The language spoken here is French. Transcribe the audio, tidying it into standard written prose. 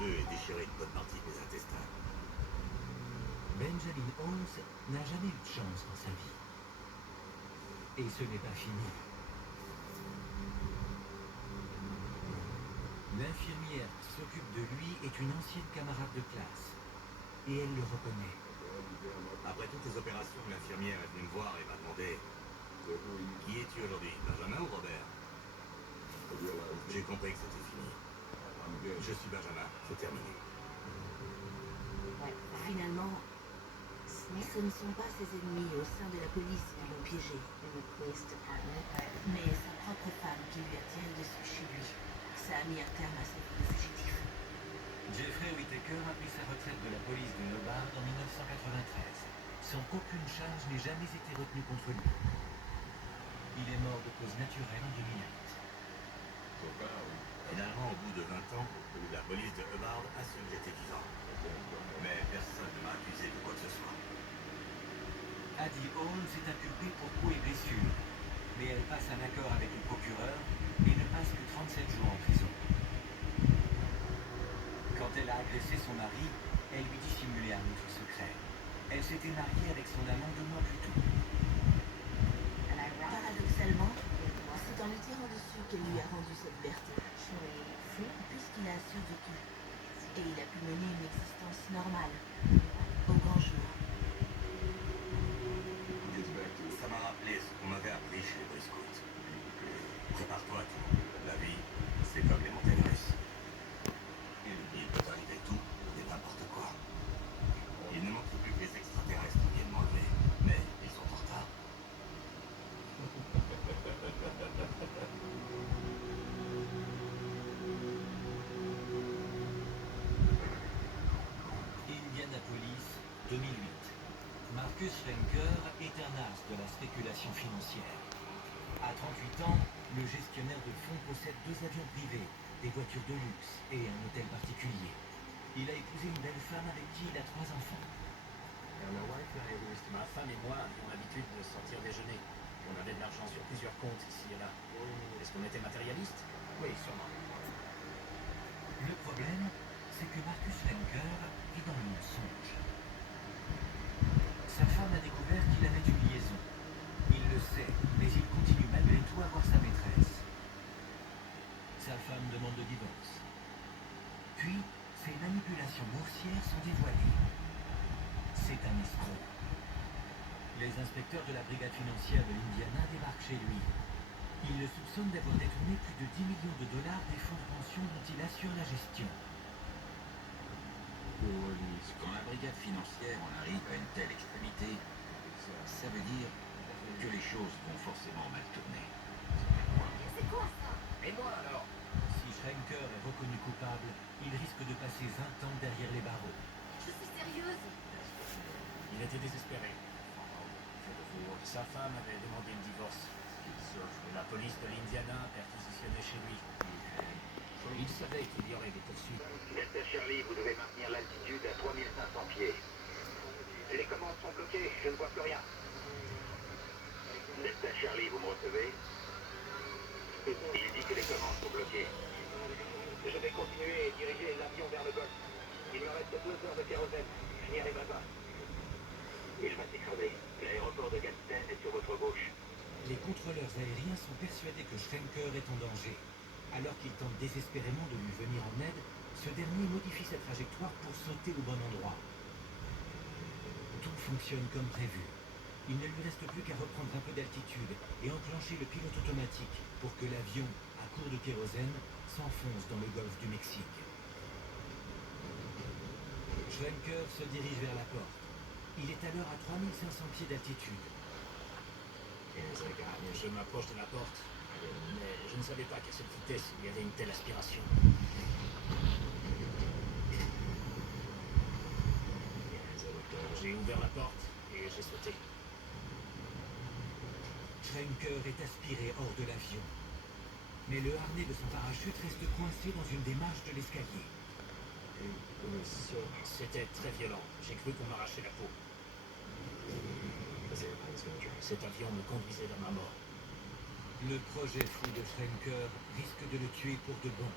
d'eux et déchirer une bonne partie des intestins. Benjamin Holmes n'a jamais eu de chance dans sa vie. Et ce n'est pas fini. L'infirmière qui s'occupe de lui est une ancienne camarade de classe. Et elle le reconnaît. Après toutes les opérations, l'infirmière est venue me voir et m'a demandé qui es-tu aujourd'hui, Benjamin ou Robert? J'ai compris que c'était fini. Je suis Benjamin, c'est terminé. Ouais, finalement, ce ne sont pas ses ennemis au sein de la police qui l'ont piégé, mais sa propre femme qui lui a tiré dessus chez lui. Ça a mis un terme à sa vie de fugitif. Jeffrey Whittaker a pris sa retraite de la police de Hubbard en 1993, sans qu'aucune charge n'ait jamais été retenue contre lui. Il est mort de cause naturelle en 2008. Finalement, au bout de 20 ans, la police de Hubbard a su que j'étais vivant. Mais personne ne m'a accusé de quoi que ce soit. Addie Holmes est inculpée pour coups et blessures, mais elle passe un accord avec le procureur et ne passe que 37 jours en prison. Quand elle a agressé son mari, elle lui dissimulait un autre secret. Elle s'était mariée avec son amant 2 mois plus tôt. Paradoxalement, c'est en lui tirant dessus qu'elle lui a rendu cette liberté, puisqu'il a survécu. Et il a pu mener une existence normale, au grand jour. Ça m'a rappelé ce qu'on m'avait appris chez les Boy Scouts. Prépare-toi, la vie, c'est comme les montagnes russes. Il peut arriver tout et n'importe quoi. Il ne manque plus que les extraterrestres viennent m'enlever, mais ils sont en retard. Indianapolis, 2008. Marcus Schlenker est un as de la spéculation financière. À 38 ans, le gestionnaire de fonds possède 2 avions privés, des voitures de luxe et un hôtel particulier. Il a épousé une belle femme avec qui il a 3 enfants. Ma femme et moi avions l'habitude de sortir déjeuner. On avait de l'argent sur plusieurs comptes ici et là. Est-ce qu'on était matérialiste? Oui, sûrement. Le problème, c'est que Marcus Schlenker vit dans le mensonge. Sa femme a découvert qu'il avait une liaison. Il le sait, mais il continue malgré tout à voir sa maîtresse. Sa femme demande le divorce. Puis, ses manipulations boursières sont dévoilées. C'est un escroc. Les inspecteurs de la brigade financière de l'Indiana débarquent chez lui. Ils le soupçonnent d'avoir détourné plus de 10 millions de dollars des fonds de pension dont il assure la gestion. Quand la brigade financière en arrive à une telle extrémité, ça veut dire que les choses vont forcément mal tourner. C'est quoi ça? Et moi alors? Si Schlenker est reconnu coupable, il risque de passer 20 ans derrière les barreaux. Je suis sérieuse. Il était désespéré. Sa femme avait demandé le divorce. Et la police de l'Indiana perquisitionnait chez lui. Il savait qu'il y aurait des poursuites. Delta Charlie, vous devez maintenir l'altitude à 3500 pieds. Les commandes sont bloquées, je ne vois plus rien. Delta Charlie, vous me recevez? Il dit que les commandes sont bloquées. Je vais continuer et diriger l'avion vers le golfe. Il me reste 2 heures de kérosène. Je n'y arriverai pas. Et je vais s'écraser. L'aéroport de Gadsden est sur votre gauche. Les contrôleurs aériens sont persuadés que Schlenker est en danger. Alors qu'il tente désespérément de lui venir en aide, ce dernier modifie sa trajectoire pour sauter au bon endroit. Tout fonctionne comme prévu. Il ne lui reste plus qu'à reprendre un peu d'altitude et enclencher le pilote automatique pour que l'avion, à court de kérosène, s'enfonce dans le golfe du Mexique. Schlenker se dirige vers la porte. Il est alors à 3500 pieds d'altitude. Je m'approche de la porte, mais je ne savais pas qu'à cette vitesse il y avait une telle aspiration. J'ai ouvert la porte et j'ai sauté. Schlenker est aspiré hors de l'avion. Mais le harnais de son parachute reste coincé dans une des marches de l'escalier. C'était très violent. J'ai cru qu'on m'arrachait la peau. Cet avion me conduisait vers ma mort. Le projet fou de Schlenker risque de le tuer pour de bon.